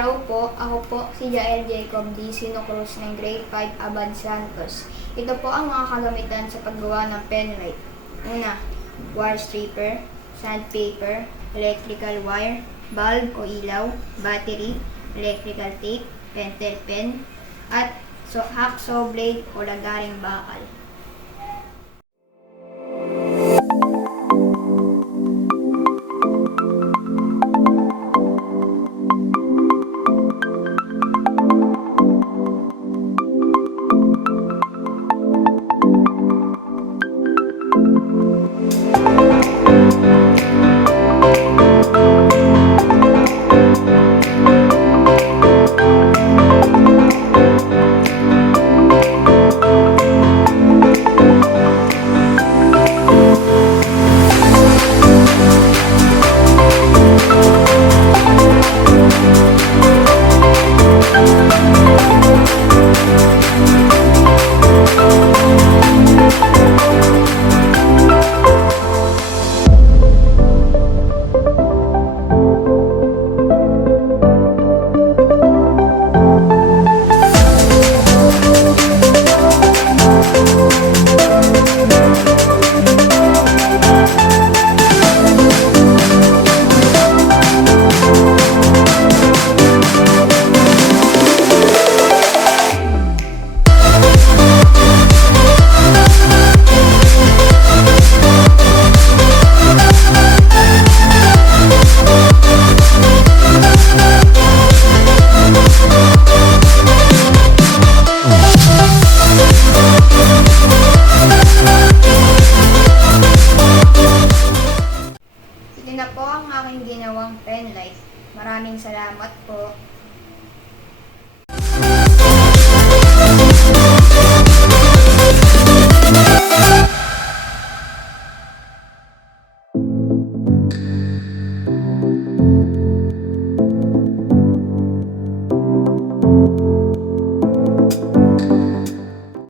araw po, ako po si Jael Jacob D. Sino Cruz ng Grade 5 Abad Santos. Ito po ang mga kagamitan sa paggawa ng penlight. Una, wire stripper, sandpaper, electrical wire, bulb o ilaw, battery, electrical tape, pentel pen, at hacksaw blade o lagaring bakal. Ito na po ang aking ginawang penlight. Maraming salamat po.